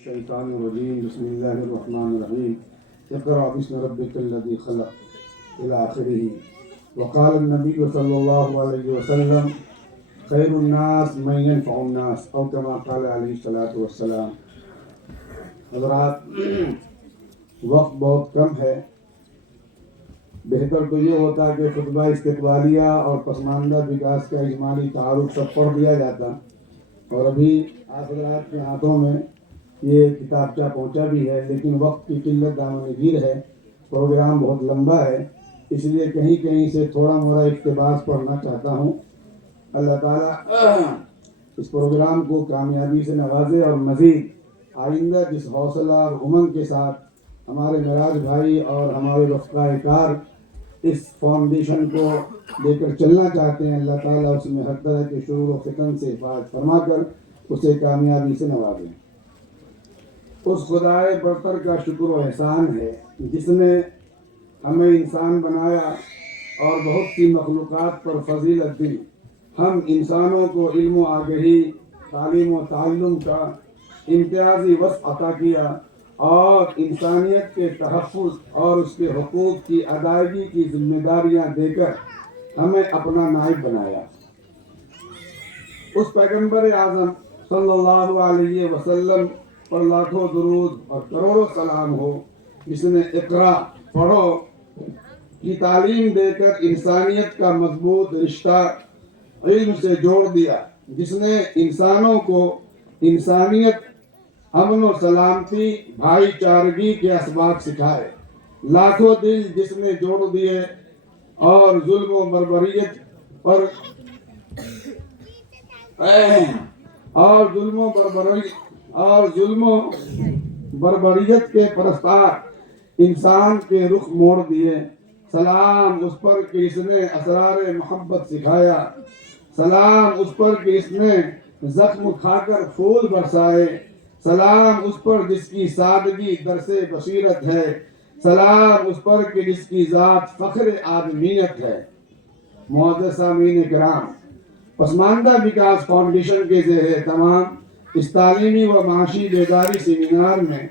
الشيطان الرجيم بسم الله الرحمن الرحيم اقرأ باسم ربك الذي خلق إلى آخره. وقال النبي صلى الله عليه وسلم خير الناس من ينفع الناس أو كما قال عليه الصلاة والسلام. حضرات، وقت بہت کم ہے. بہتر تو یہ ہوتا کہ خطبہ استقبالیہ اور پسماندہ وکاس کا اجمالی تعارف سب پڑھ دیا جاتا، اور ابھی آپ حضرات کے ہاتھوں میں یہ کتابچہ پہنچا بھی ہے، لیکن وقت کی قلت دامن گیر ہے. پروگرام بہت لمبا ہے، اس لیے کہیں کہیں سے تھوڑا موڑا اقتباس پڑھنا چاہتا ہوں. اللہ تعالیٰ اس پروگرام کو کامیابی سے نوازے اور مزید آئندہ جس حوصلہ اور امنگ کے ساتھ ہمارے معراج بھائی اور ہمارے رفقائے کار اس فاؤنڈیشن کو لے کر چلنا چاہتے ہیں، اللہ تعالیٰ اس میں ہر طرح کے شرور و فتن سے حفاظت فرما کر اسے کامیابی سے نوازیں. اس خدائے برتر کا شکر و احسان ہے جس نے ہمیں انسان بنایا اور بہت سی مخلوقات پر فضیلت دی. ہم انسانوں کو علم و آگہی، تعلیم و تعلم کا امتیازی وصف عطا کیا اور انسانیت کے تحفظ اور اس کے حقوق کی ادائیگی کی ذمہ داریاں دے کر ہمیں اپنا نائب بنایا. اس پیغمبر اعظم صلی اللہ علیہ وسلم پر لاکھوں درود اور کروڑوں سلام ہو، جس نے اقرا پڑھو کی تعلیم دے کر انسانیت کا مضبوط رشتہ علم سے جوڑ دیا، جس نے انسانوں کو انسانیت، امن و سلامتی، بھائی چارگی کے اسباق سکھائے. لاکھوں دل جس نے جوڑ دیے اور ظلم و بربریت پر ظلم و بربریت کے پرستار انسان کے رخ موڑ دیے. سلام اس پر کہ اس نے اسرار محبت سکھایا، سلام اس پر کہ اس نے زخم کھا کر پھول برسائے، سلام اس پر جس کی سادگی درس بصیرت ہے، سلام اس پر کہ جس کی ذات فخر آدمیت ہے. معزز سامعین کرام، پسماندہ وکاس فاؤنڈیشن کے زیر اہتمام اس تعلیمی و معاشی بیداری سیمینار میں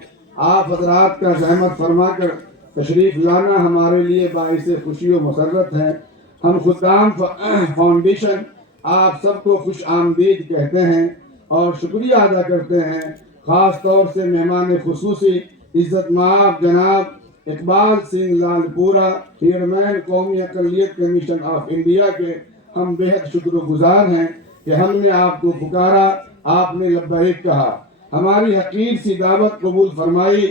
آپ حضرات کا زحمت فرما کر تشریف لانا ہمارے لیے باعث خوشی و مسرت ہے. ہم خدام فاؤنڈیشن آپ سب کو خوش آمدید کہتے ہیں اور شکریہ ادا کرتے ہیں. خاص طور سے مہمان خصوصی عزت مآب جناب اقبال سنگھ لال پورا، چیئرمین قومی اقلیت کمیشن آف انڈیا کے ہم بہت شکر گزار ہیں کہ ہم نے آپ کو پکارا، آپ نے لبیک کہا، ہماری حقیر سی دعوت قبول فرمائی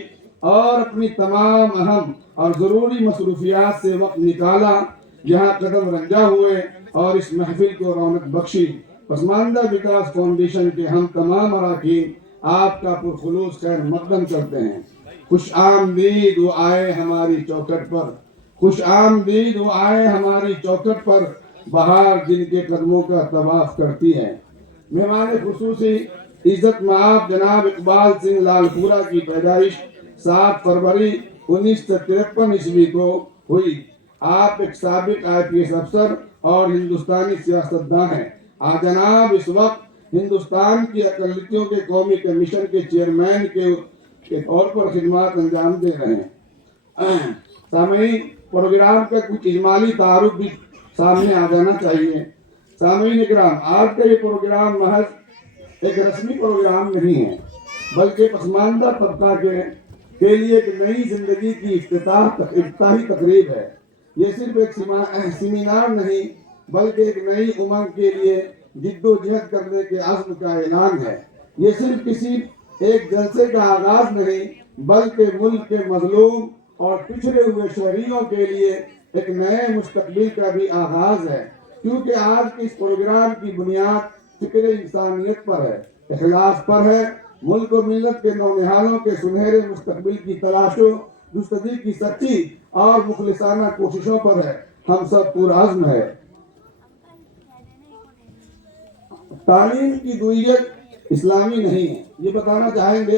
اور اپنی تمام اہم اور ضروری مصروفیات سے وقت نکالا، یہاں قدم رنجا ہوئے اور اس محفل کو رونق بخشی. پسماندہ وکاس فاؤنڈیشن کے ہم تمام اراکین آپ کا پرخلوص خیر مقدم کرتے ہیں. خوش آمدید وہ آئے ہماری چوکھٹ پر، خوش آمدید وہ آئے ہماری چوکھٹ پر، بہار جن کے قدموں کا طواف کرتی ہے. مہمان خصوصی عزت مآب جناب اقبال سنگھ لال پورا کی پیدائش 7 فروری 1953 عیسوی کو ہوئی. آپ ایک سابق IPS افسر اور ہندوستانی سیاستداں ہیں. جناب اس وقت ہندوستان کی اقلیتوں کے قومی کمیشن کے چیئرمین کے طور پر خدمات انجام دے رہے ہیں. سامعین، پروگرام کا کچھ اجمالی تعارف بھی سامنے آ جانا چاہیے. سامعین اکرام، آج کا یہ پروگرام محض ایک رسمی پروگرام نہیں ہے، بلکہ پسماندہ طبقہ کے لیے ایک نئی زندگی کی افتتاحی تقریب ہے. یہ صرف ایک سیمینار نہیں بلکہ ایک نئی امنگ کے لیے جد و جہد کرنے کے عزم کا اعلان ہے. یہ صرف کسی ایک جلسے کا آغاز نہیں بلکہ ملک کے مظلوم اور پچھڑے ہوئے شہریوں کے لیے ایک نئے مستقبل کا بھی آغاز ہے. کیونکہ آج کے اس پروگرام کی بنیاد فکر انسانیت پر ہے، اخلاص پر ہے، ملک و ملت کے نونہالوں کے سنہرے مستقبل کی تلاش و جستجو کی سچی اور مخلصانہ کوششوں پر ہے. ہم سب پرعزم ہے. تعلیم کی دوئیت اسلامی نہیں ہے، یہ بتانا چاہیں گے.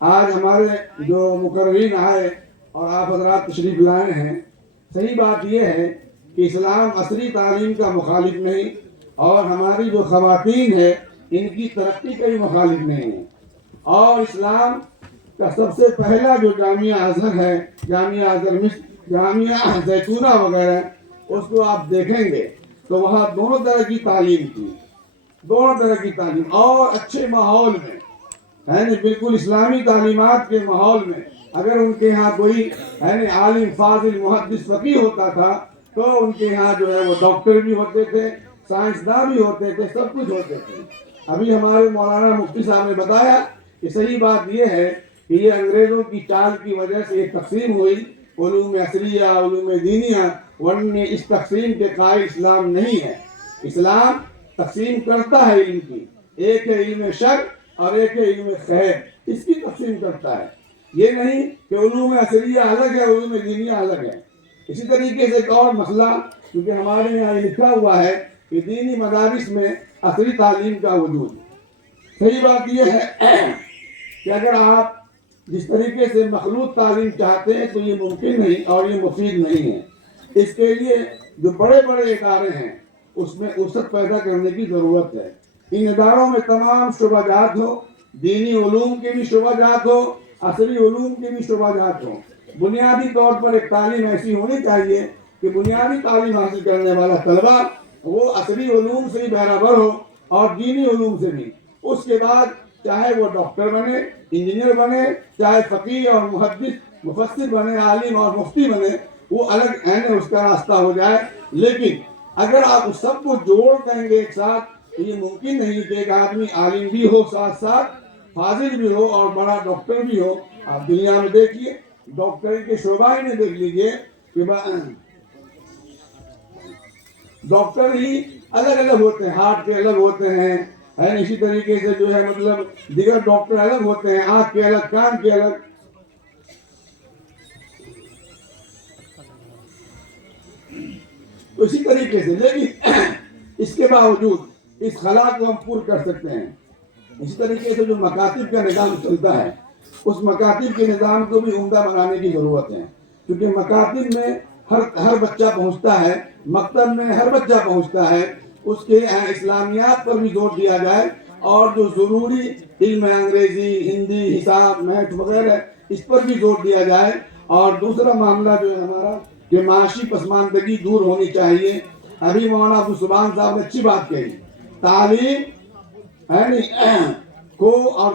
آج ہمارے جو مقررین آئے اور آپ حضرات تشریف لائے ہیں، صحیح بات یہ ہے کہ اسلام عصری تعلیم کا مخالف نہیں اور ہماری جو خواتین ہیں ان کی ترقی کا بھی مخالف نہیں ہے. اور اسلام کا سب سے پہلا جو جامعہ ازہر ہے، جامعہ ازہر مصر، جامعہ زیتونہ وغیرہ، اس کو آپ دیکھیں گے تو وہاں دونوں طرح کی تعلیم تھی، دونوں طرح کی تعلیم، اور اچھے ماحول میں، یعنی بالکل اسلامی تعلیمات کے ماحول میں۔ اگر ان کے یہاں کوئی یعنی عالم فاضل محدث فقیہ ہوتا تھا تو ان کے یہاں جو ہے وہ ڈاکٹر بھی ہوتے تھے، سائنسداں بھی ہوتے تھے، سب کچھ ہوتے تھے۔ ابھی ہمارے مولانا مفتی صاحب نے بتایا کہ صحیح بات یہ ہے کہ یہ انگریزوں کی چال کی وجہ سے ایک تقسیم ہوئی، علوم عصریہ، علوم دینیہ، ورنہ اس تقسیم کے قائل اسلام نہیں ہے۔ اسلام تقسیم کرتا ہے علم کی، ایک ہے علم شرع اور ایک ہے علم خیر، اس کی تقسیم کرتا ہے۔ یہ نہیں کہ علوم عصریہ الگ ہے، علوم دینیہ الگ ہے۔ اسی طریقے سے ایک اور مسئلہ، کیونکہ ہمارے یہاں یہ لکھا ہوا ہے کہ دینی مدارس میں عصری تعلیم کا وجود۔ صحیح بات یہ ہے کہ اگر آپ جس طریقے سے مخلوط تعلیم چاہتے ہیں تو یہ ممکن نہیں اور یہ مفید نہیں ہے۔ اس کے لیے جو بڑے بڑے ادارے ہیں اس میں وسعت پیدا کرنے کی ضرورت ہے۔ ان اداروں میں تمام شعبہ جات ہو، دینی علوم کے بھی شعبہ جات ہو، عصری علوم کے بھی شعبہ جات ہو۔ بنیادی طور پر ایک تعلیم ایسی ہونی چاہیے کہ بنیادی تعلیم حاصل کرنے والا طلبہ وہ عصری علوم سے ہی بہرہ ہو اور دینی علوم سے بھی۔ اس کے بعد چاہے وہ ڈاکٹر بنے، انجینئر بنے، چاہے فقیہ اور محدث مفسر بنے، عالم اور مفتی بنے، وہ الگ ہے، اس کا راستہ ہو جائے۔ لیکن اگر آپ اس سب کو جوڑ دیں گے ایک ساتھ تو یہ ممکن نہیں کہ ایک آدمی عالم بھی ہو، ساتھ ساتھ فاضل بھی ہو اور بڑا ڈاکٹر بھی ہو۔ آپ دنیا میں دیکھیے، ڈاکٹری کے شعبہ میں دیکھ لیجئے کہ ڈاکٹر ہی الگ الگ ہوتے ہیں، ہارٹ کے الگ ہوتے ہیں، اسی طریقے سے جو ہے مطلب دیگر ڈاکٹر الگ ہوتے ہیں، آنکھ کے الگ، کان کے الگ۔ تو اسی طریقے سے، لیکن اس کے باوجود اس خلا کو ہم پور کر سکتے ہیں۔ اسی طریقے سے جو مکاتب کا نظام چلتا ہے، اس مکاتب کے نظام کو بھی عمدہ بنانے کی ضرورت ہے، کیونکہ مکاتب میں ہر بچہ پہنچتا ہے، مکتب میں ہر بچہ پہنچتا ہے۔ اس کے اسلامیات پر بھی زور دیا جائے اور جو ضروری علم ہے، انگریزی، ہندی، حساب، میتھ وغیرہ، اس پر بھی زور دیا جائے۔ اور دوسرا معاملہ جو ہے ہمارا کہ معاشی پسماندگی دور ہونی چاہیے۔ ابھی مولانا ابو سبحان صاحب نے اچھی بات کہی، تعلیم کو اور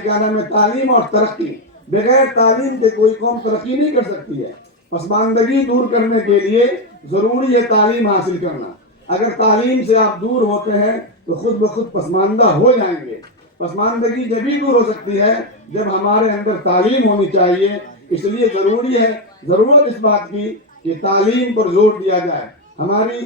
کیا نام ہے، تعلیم اور ترقی، بغیر تعلیم کے کوئی قوم ترقی نہیں کر سکتی ہے۔ پسماندگی دور کرنے کے لیے ضروری ہے تعلیم حاصل کرنا۔ اگر تعلیم سے آپ دور ہوتے ہیں تو خود بخود پسماندہ ہو جائیں گے۔ پسماندگی جبھی دور ہو سکتی ہے جب ہمارے اندر تعلیم ہونی چاہیے۔ اس لیے ضروری ہے، ضرورت اس بات کی کہ تعلیم پر زور دیا جائے۔ ہماری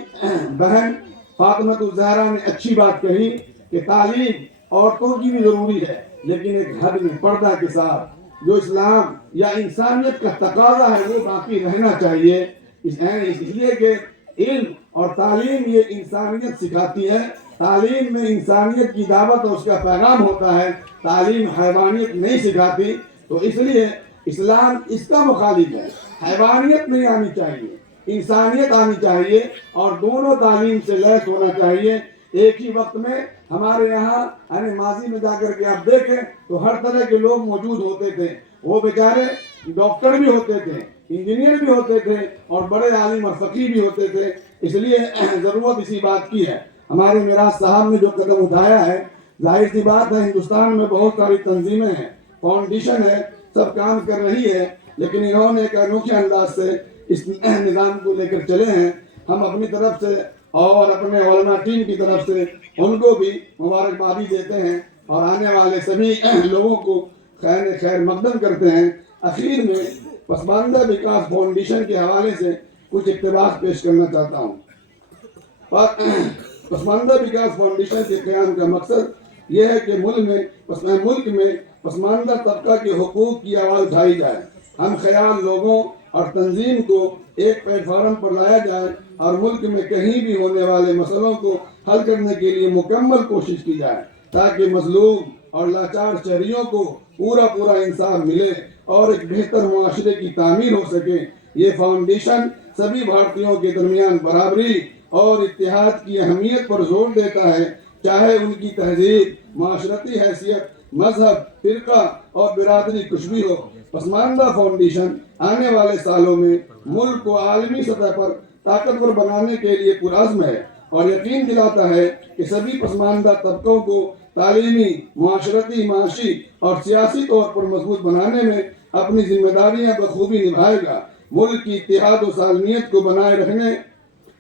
بہن فاطمہ الزہرا نے اچھی بات کہی کہ تعلیم عورتوں کی بھی ضروری ہے، لیکن ایک حد میں، پردہ کے ساتھ۔ جو اسلام یا انسانیت کا تقاضا ہے وہ باقی رہنا چاہیے۔ اس لیے کہ علم اور تعلیم یہ انسانیت سکھاتی ہے۔ تعلیم میں انسانیت کی دعوت اور اس کا پیغام ہوتا ہے، تعلیم حیوانیت نہیں سکھاتی۔ تو اس لیے اسلام اس کا مخالف ہے۔ حیوانیت نہیں آنی چاہیے، انسانیت آنی چاہیے، اور دونوں تعلیم سے لیس ہونا چاہیے۔ ایک ہی وقت میں ہمارے یہاں ماضی میں جا کر کے آپ دیکھیں تو ہر طرح کے لوگ موجود ہوتے تھے۔ وہ بیچارے ڈاکٹر بھی ہوتے تھے، انجینئر بھی ہوتے تھے، اور بڑے عالم اور فقیہ بھی ہوتے تھے۔ اس لیے ضرورت اسی بات کی ہے۔ ہمارے میراث صاحب نے جو قدم اٹھایا ہے، ظاہر سی بات ہے ہندوستان میں بہت ساری تنظیمیں ہیں، فاؤنڈیشن ہے، سب کام کر رہی ہے، لیکن انہوں نے ایک انوکھے انداز سے اس نظام کو لے کر چلے ہیں۔ ہم اپنی طرف سے اور اپنے علماء ٹیم کی طرف سے ان کو بھی مبارکبادی دیتے ہیں، اور آنے والے سبھی لوگوں کو خیر مقدم کرتے ہیں۔ اخیر میں پسماندہ وکاس فاؤنڈیشن کے حوالے سے کچھ اقتباس پیش کرنا چاہتا ہوں۔ پسماندہ وکاس فاؤنڈیشن کے قیام کا مقصد یہ ہے کہ ملک میں پسماندہ طبقہ کے حقوق کی آواز اٹھائی جائے، ہم خیال لوگوں اور تنظیم کو ایک پلیٹ فارم پر لایا جائے، اور ملک میں کہیں بھی ہونے والے مسئلوں کو حل کرنے کے لیے مکمل کوشش کی جائے، تاکہ مظلوم اور لاچار شہریوں کو پورا انصاف ملے اور ایک بہتر معاشرے کی تعمیر ہو سکے۔ یہ فاؤنڈیشن سبھی بھارتیوں کے درمیان برابری اور اتحاد کی اہمیت پر زور دیتا ہے، چاہے ان کی تہذیب، معاشرتی حیثیت مذہب، فرقہ اور برادری کچھ بھی ہو، پسماندہ فاؤنڈیشن آنے والے سالوں میں ملک کو عالمی سطح پر طاقتور بنانے کے لیے پرعزم ہے اور یقین دلاتا ہے کہ سبھی پسماندہ طبقوں کو تعلیمی، معاشرتی، معاشی اور سیاسی طور پر مضبوط بنانے میں اپنی ذمہ داریاں بخوبی نبھائے گا، ملک کی اتحاد و سالمیت کو بنائے رکھنے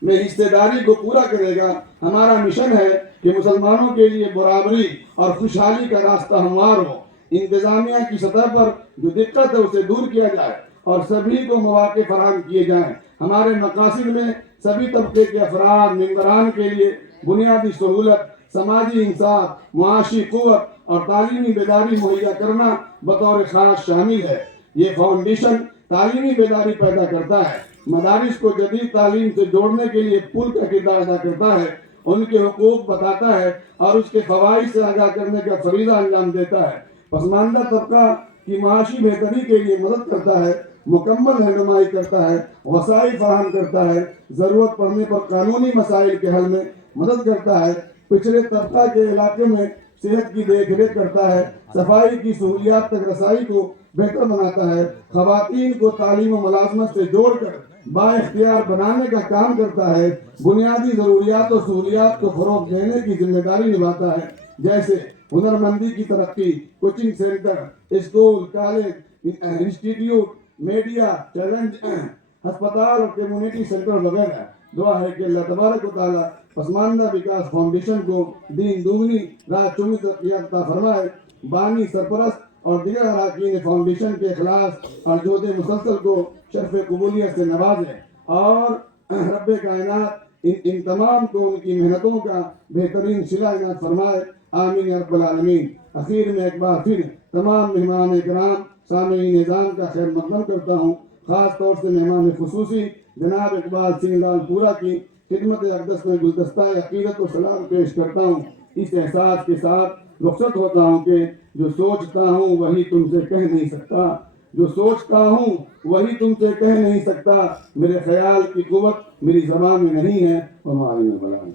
میں حصہ داری کو پورا کرے گا۔ ہمارا مشن ہے کہ مسلمانوں کے لیے برابری اور خوشحالی کا راستہ ہموار ہو، انتظامیہ کی سطح پر جو دقت ہے اسے دور کیا جائے اور سبھی کو مواقع فراہم کیے جائیں۔ ہمارے مقاصد میں سبھی طبقے کے افراد ممبران کے لیے بنیادی سہولت، سماجی انصاف، معاشی قوت اور تعلیمی بیداری مہیا کرنا بطور خاص شامل ہے۔ یہ فاؤنڈیشن تعلیمی بیداری پیدا کرتا ہے، مدارس کو جدید تعلیم سے جوڑنے کے لیے پل کا کردار ادا کرتا ہے، ان کے حقوق بتاتا ہے اور اس کے فوائد سے آگاہ کرنے کا فریضہ انجام دیتا ہے، پسماندہ طبقہ کی معاشی بہتری کے لیے مدد کرتا ہے، مکمل رہنمائی کرتا ہے، وسائل فراہم کرتا ہے، ضرورت پڑنے پر قانونی مسائل کے حل میں مدد کرتا ہے، پچھڑے طبقہ کے علاقے میں صحت کی دیکھ ریکھ کرتا ہے، صفائی کی سہولیات تک رسائی کو بہتر بناتا ہے، خواتین کو تعلیم و ملازمت سے جوڑ کر با اختیار بنانے کا کام کرتا ہے، بنیادی ضروریات و سہولیات کو فروغ دینے کی ذمہ داری نبھاتا ہے، جیسے ہنرمندی کی ترقی، coaching centre, school, college, institute, media, challenge, ہسپتال اور کمیونٹی سینٹر وغیرہ۔ دعا ہے کہ اللہ تبارک و تعالیٰ پسماندہ وکاس فاؤنڈیشن کو دین دگنی رات چوبیس ترقیات عطا فرمائے، بانی، سرپرست اور دیگر اراکین فاؤنڈیشن کے اخلاص اور جہد مسلسل کو شرف قبولیت سے نوازے اور رب کائنات ان تمام کو ان کی محنتوں کا بہترین صلہ عنایت فرمائے، آمین یا رب العالمین۔ اخیر میں ایک بار پھر تمام مہمان کرام، سامعین نظام کا خیر مقدم کرتا ہوں، خاص طور سے مہمان خصوصی جناب اقبال سنگھ لال پورا کی خدمت اقدس میں گلدستہ عقیدت و سلام پیش کرتا ہوں، اس احساس کے ساتھ رخصت ہوتا ہوں کہ جو سوچتا ہوں وہی تم سے کہہ نہیں سکتا، جو سوچتا ہوں وہی تم سے کہہ نہیں سکتا، میرے خیال کی قوت میری زبان میں نہیں ہے، وما علینا البلاغ۔